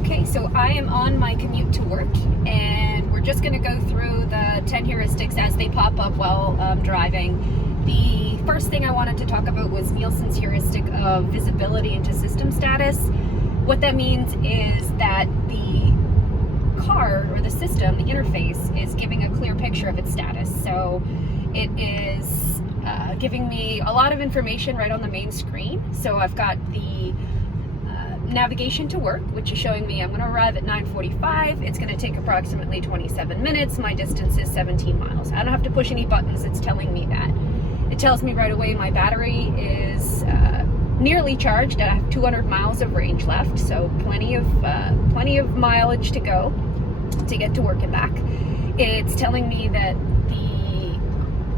Okay, so I am on my commute to work, and we're just going to go through the 10 heuristics as they pop up while driving. The first thing I wanted to talk about was Nielsen's heuristic of visibility into system status. What that means is that the car or the system, the interface, is giving a clear picture of its status. So it is giving me a lot of information right on the main screen. So I've got the navigation to work, which is showing me I'm going to arrive at 9:45. It's going to take approximately 27 minutes. My distance is 17 miles. I don't have to push any buttons. It's telling me that. It tells me right away my battery is nearly charged. I have 200 miles of range left, so plenty of mileage to go to get to work and back. It's telling me that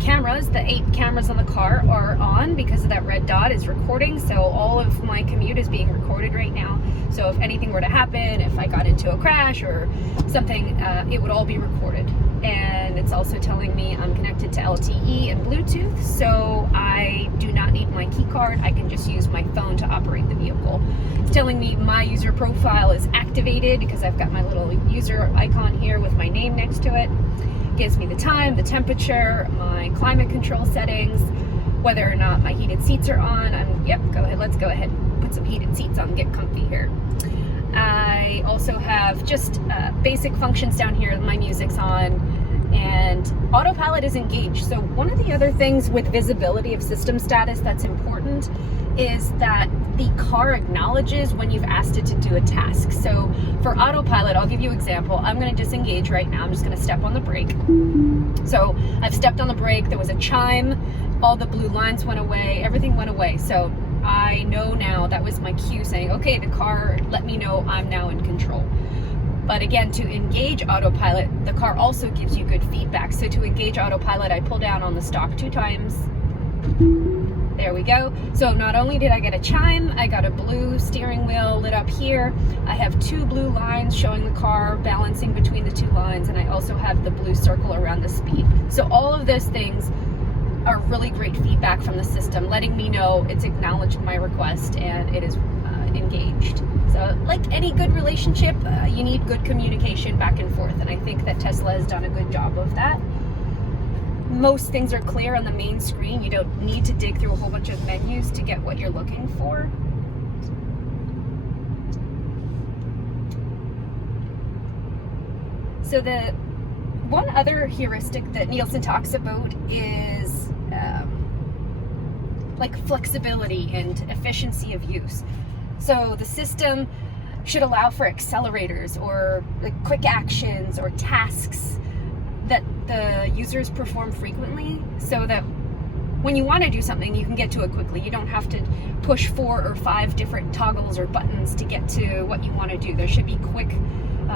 cameras, the 8 cameras on the car are on because of that red dot is recording. So all of my commute is being recorded right now. So if anything were to happen, if I got into a crash or something, it would all be recorded. And it's also telling me I'm connected to LTE and Bluetooth, so I do not need my key card. I can just use my phone to operate the vehicle. It's telling me my user profile is activated because I've got my little user icon here with my name next to it. Gives me the time, the temperature, my climate control settings, whether or not my heated seats are on. Let's go ahead and put some heated seats on and get comfy here. I also have just basic functions down here. My music's on and autopilot is engaged. So one of the other things with visibility of system status that's important is that the car acknowledges when you've asked it to do a task. So for autopilot, I'll give you an example. I'm going to disengage right now. I'm just going to step on the brake. So I've stepped on the brake. There was a chime. All the blue lines went away. Everything went away. So I know now that was my cue saying, okay, the car let me know I'm now in control. But again, to engage autopilot, the car also gives you good feedback. So to engage autopilot, I pull down on the stalk 2 times. There we go. So not only did I get a chime, I got a blue steering wheel lit up here. I have 2 blue lines showing the car balancing between the 2 lines, and I also have the blue circle around the speed. So all of those things are really great feedback from the system, letting me know it's acknowledged my request and it is engaged. So like any good relationship, you need good communication back and forth, and I think that Tesla has done a good job of that. Most things are clear on the main screen. You don't need to dig through a whole bunch of menus to get what you're looking for. So the one other heuristic that Nielsen talks about is like flexibility and efficiency of use. So the system should allow for accelerators or like quick actions or tasks that the users perform frequently, so that when you want to do something, you can get to it quickly. You don't have to push 4 or 5 different toggles or buttons to get to what you want to do. There should be quick,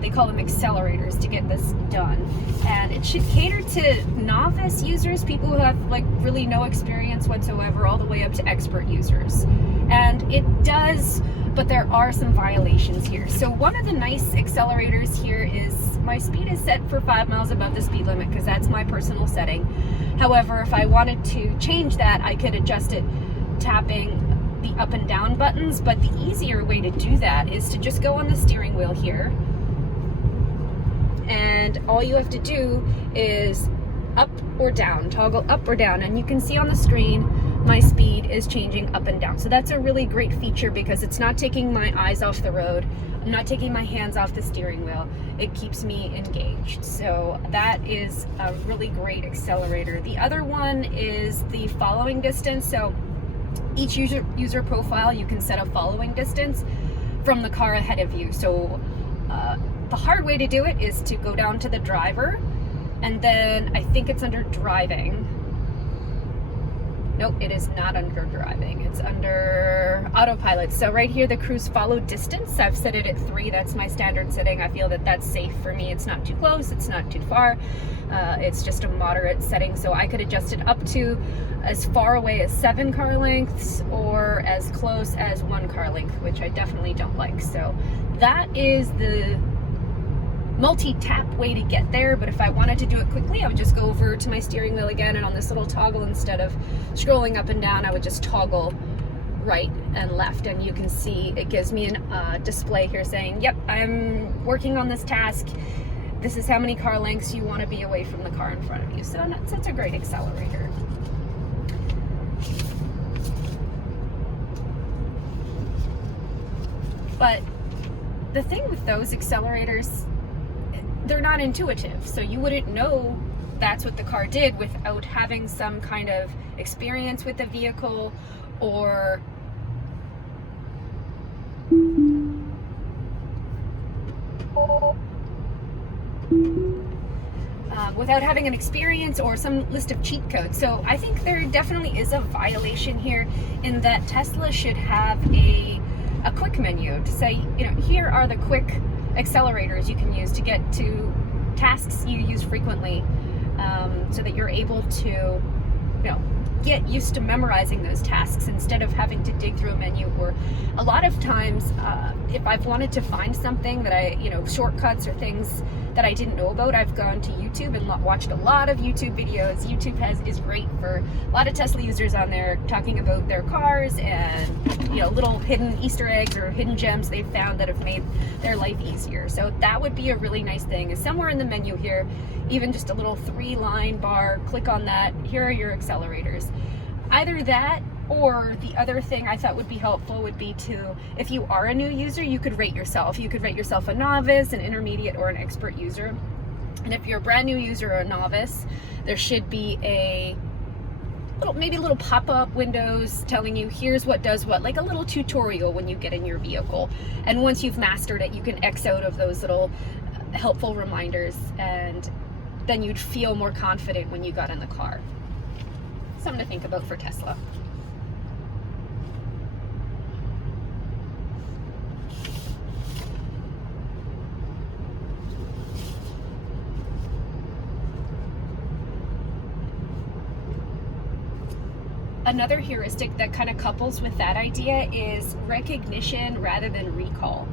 they call them accelerators, to get this done. And it should cater to novice users, people who have like really no experience whatsoever, all the way up to expert users. And it does, but there are some violations here. So one of the nice accelerators here is my speed is set for 5 miles above the speed limit because that's my personal setting. However, if I wanted to change that, I could adjust it tapping the up and down buttons, but the easier way to do that is to just go on the steering wheel here, and all you have to do is up or down, toggle up or down, and you can see on the screen my speed is changing up and down. So that's a really great feature because it's not taking my eyes off the road. I'm not taking my hands off the steering wheel. It keeps me engaged. So that is a really great accelerator. The other one is the following distance. So each user profile, you can set a following distance from the car ahead of you. So the hard way to do it is to go down to the driver, and then I think it's under driving. Nope, it is not under driving. It's under autopilot. So right here, the cruise follow distance, I've set it at 3. That's my standard setting. I feel that that's safe for me. It's not too close. It's not too far. It's just a moderate setting. So I could adjust it up to as far away as 7 car lengths or as close as 1 car length, which I definitely don't like. So that is the multi-tap way to get there, but if I wanted to do it quickly, I would just go over to my steering wheel again, and on this little toggle, instead of scrolling up and down, I would just toggle right and left, and you can see it gives me a display here saying, yep, I'm working on this task. This is how many car lengths you want to be away from the car in front of you. So that's a great accelerator. But the thing with those accelerators, they're not intuitive. So you wouldn't know that's what the car did without having some kind of experience with the vehicle, or without having an experience or some list of cheat codes. So I think there definitely is a violation here in that Tesla should have a quick menu to say, here are the quick accelerators you can use to get to tasks you use frequently, so that you're able to, get used to memorizing those tasks instead of having to dig through a menu. Or a lot of times, if I've wanted to find something that I, shortcuts or things that I didn't know about, I've gone to YouTube and watched a lot of YouTube videos. YouTube is great for a lot of Tesla users on there talking about their cars and, little hidden Easter eggs or hidden gems they've found that have made their life easier. So that would be a really nice thing, is somewhere in the menu here, even just a little 3-line bar, click on that, here are your accelerators. Either that, or the other thing I thought would be helpful would be to, if you are a new user, you could rate yourself. You could rate yourself a novice, an intermediate, or an expert user. And if you're a brand new user or a novice, there should be maybe little pop-up windows telling you here's what does what, like a little tutorial when you get in your vehicle. And once you've mastered it, you can X out of those little helpful reminders, and then you'd feel more confident when you got in the car. Something to think about for Tesla. Another heuristic that kind of couples with that idea is recognition rather than recall.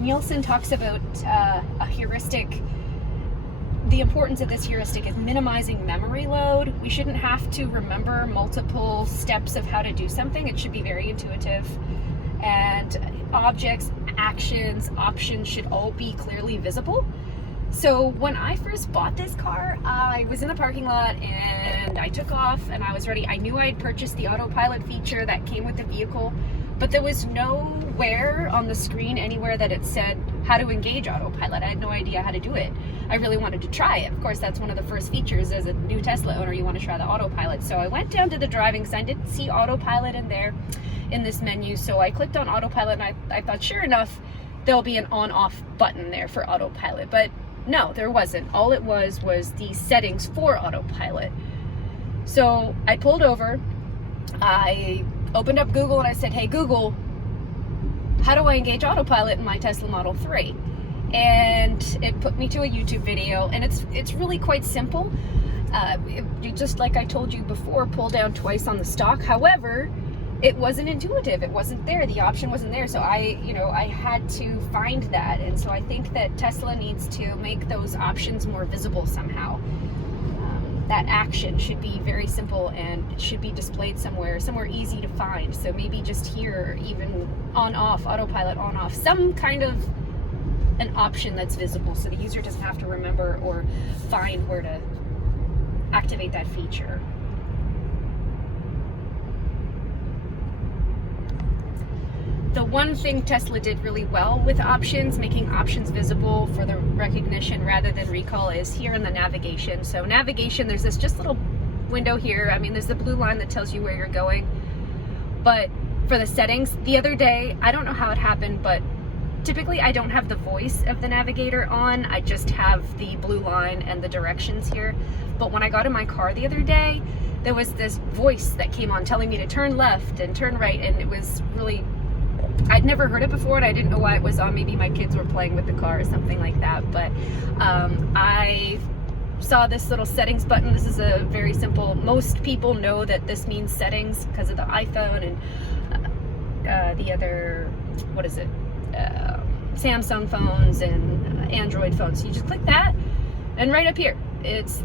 Nielsen talks about a heuristic. The importance of this heuristic is minimizing memory load. We shouldn't have to remember multiple steps of how to do something. It should be very intuitive. And objects, actions, options should all be clearly visible. So when I first bought this car, I was in the parking lot and I took off and I was ready. I knew I had purchased the autopilot feature that came with the vehicle, but there was nowhere on the screen anywhere that it said how to engage autopilot. I had no idea how to do it. I really wanted to try it. Of course, that's one of the first features as a new Tesla owner. You want to try the autopilot. So I went down to the driving sign, didn't see autopilot in there in this menu. So I clicked on autopilot and I thought, sure enough, there'll be an on-off button there for autopilot. But no, there wasn't. All it was the settings for autopilot. So I pulled over, I opened up Google and I said, hey Google, how do I engage autopilot in my Tesla Model 3? And it put me to a YouTube video, and it's really quite simple. You just, like I told you before, pull down twice on the stalk. However, it wasn't intuitive. It wasn't there. The option wasn't there. So I had to find that. And so I think that Tesla needs to make those options more visible somehow. That action should be very simple and it should be displayed somewhere easy to find. So maybe just here, even on off, autopilot on off, some kind of an option that's visible so the user doesn't have to remember or find where to activate that feature. The one thing Tesla did really well with options, making options visible for the recognition rather than recall, is here in the navigation. So navigation, there's this just little window here. I mean, there's the blue line that tells you where you're going. But for the settings, the other day, I don't know how it happened, but typically I don't have the voice of the navigator on. I just have the blue line and the directions here. But when I got in my car the other day, there was this voice that came on telling me to turn left and turn right, and it was really, I'd never heard it before and I didn't know why it was on. Maybe my kids were playing with the car or something like that. But I saw this little settings button. This is a very simple, most people know that this means settings because of the iPhone and the other, what is it? Samsung phones and Android phones. So you just click that, and right up here, it's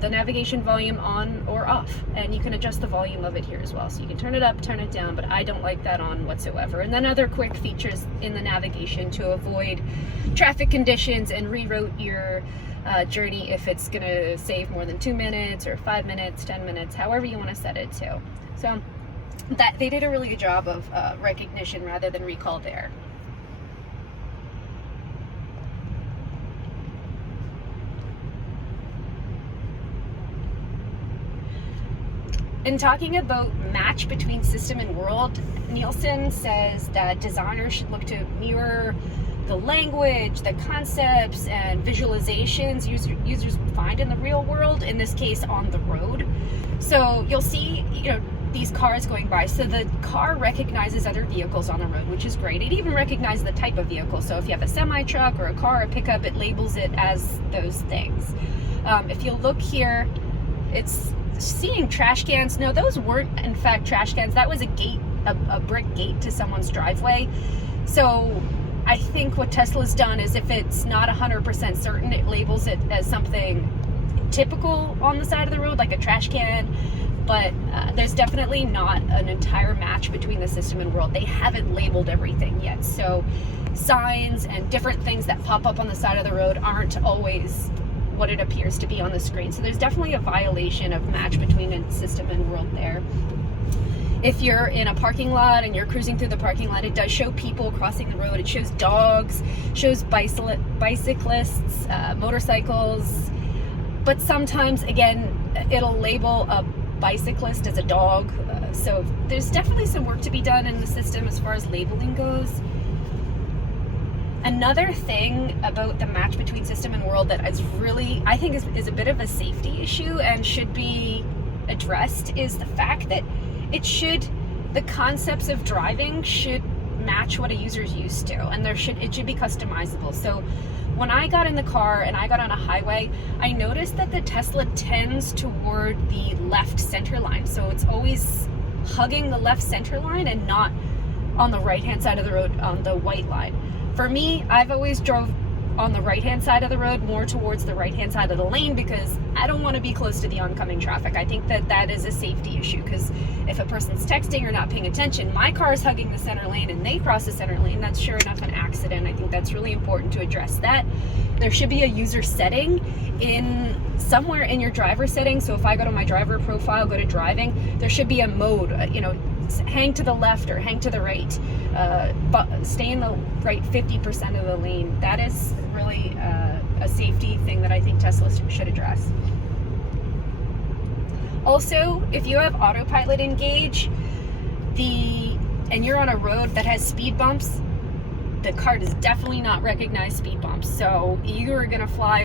the navigation volume on or off, and you can adjust the volume of it here as well. So you can turn it up, turn it down, but I don't like that on whatsoever. And then other quick features in the navigation to avoid traffic conditions and reroute your journey if it's gonna save more than 2 minutes or 5 minutes, 10 minutes, however you want to set it to. So that they did a really good job of recognition rather than recall there. In talking about match between system and world, Nielsen says that designers should look to mirror the language, the concepts, and visualizations users find in the real world, in this case on the road. So you'll see, these cars going by. So the car recognizes other vehicles on the road, which is great. It even recognizes the type of vehicle. So if you have a semi-truck or a car or a pickup, it labels it as those things. If you look here, it's seeing trash cans. No, those weren't in fact trash cans. That was a gate, a brick gate to someone's driveway. So I think what Tesla's done is, if it's not 100% certain, it labels it as something typical on the side of the road, like a trash can. But there's definitely not an entire match between the system and world. They haven't labeled everything yet. So signs and different things that pop up on the side of the road aren't always what it appears to be on the screen. So there's definitely a violation of match between a system and world there. If you're in a parking lot and you're cruising through the parking lot, it does show people crossing the road. It shows dogs, shows bicyclists, motorcycles. But sometimes, again, it'll label a bicyclist as a dog. So there's definitely some work to be done in the system as far as labeling goes. Another thing about the match between system and world that is really, I think, is a bit of a safety issue and should be addressed is the fact that the concepts of driving should match what a user's used to, and it should be customizable. So when I got in the car and I got on a highway, I noticed that the Tesla tends toward the left center line. So it's always hugging the left center line and not on the right-hand side of the road on the white line. For me, I've always drove on the right-hand side of the road, more towards the right-hand side of the lane, because I don't want to be close to the oncoming traffic. I think that is a safety issue, because if a person's texting or not paying attention, my car is hugging the center lane and they cross the center lane, that's sure enough an accident. I think that's really important to address that. There should be a user setting somewhere in your driver settings. So if I go to my driver profile, go to driving, there should be a mode, hang to the left or hang to the right, but stay in the right 50% of the lane. That is really a safety thing that I think Tesla should address. Also, if you have autopilot engaged and you're on a road that has speed bumps, the car does definitely not recognize speed bumps. So you're gonna fly